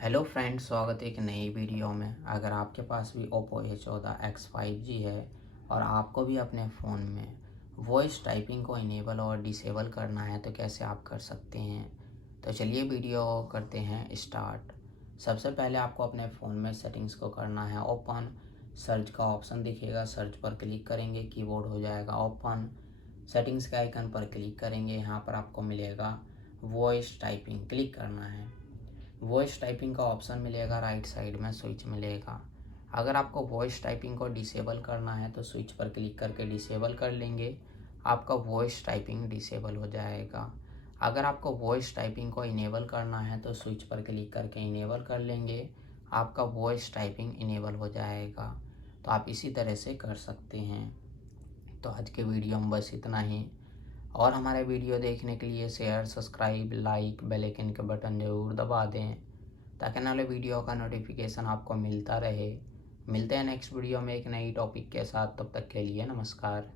Hello friends, स्वागत है एक नई वीडियो में। अगर आपके पास भी Oppo A14 X 5G है और आपको भी अपने फ़ोन में वॉइस टाइपिंग को इनेबल और डिसेबल करना है तो कैसे आप कर सकते हैं। तो चलिए वीडियो करते हैं स्टार्ट। सबसे पहले आपको अपने फ़ोन में सेटिंग्स को करना है ओपन। सर्च का ऑप्शन दिखेगा, सर्च पर क्लिक करेंगे, कीबोर्ड हो जाएगा ओपन। सेटिंग्स के आइकन पर क्लिक करेंगे, यहाँ पर आपको मिलेगा वॉइस टाइपिंग, क्लिक करना है। वॉइस टाइपिंग का ऑप्शन मिलेगा, राइट साइड में स्विच मिलेगा। अगर आपको वॉइस टाइपिंग को डिसेबल करना है तो स्विच पर क्लिक करके डिसेबल कर लेंगे, आपका वॉइस टाइपिंग डिसेबल हो जाएगा। अगर आपको वॉइस टाइपिंग को इनेबल करना है तो स्विच पर क्लिक करके इनेबल कर लेंगे, आपका वॉइस टाइपिंग इनेबल हो जाएगा। तो आप इसी तरह से कर सकते हैं। तो आज के वीडियो में बस इतना ही। और हमारे वीडियो देखने के लिए share, subscribe, like, bell icon के बटन ज़रूर दबा दें ताकि आने वाले वीडियो का नोटिफिकेशन आपको मिलता रहे। मिलते हैं नेक्स्ट वीडियो में एक नई टॉपिक के साथ। तब तक के लिए नमस्कार।